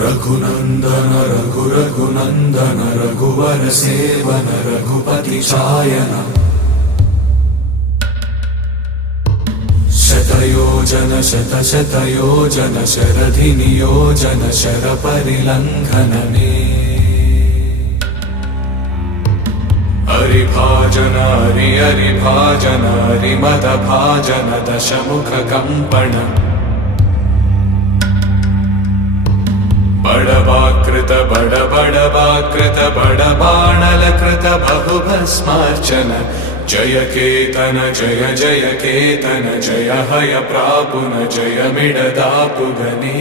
रघुनंदन रघुनंदन रघुवर seven Raghupati चायन शतयोजन शतशतयोजन शरधि नियोजन sir परिलंघनने हरिभाजन हरिभाजन हरिमद भाजन दशमुख कंपन बड़वाकृत बड़वाकृत बड़बाणलकृत बहुभस्मार्चन जय केतन जय जय केतन जय हय प्रापुन जय मिडदापुगने।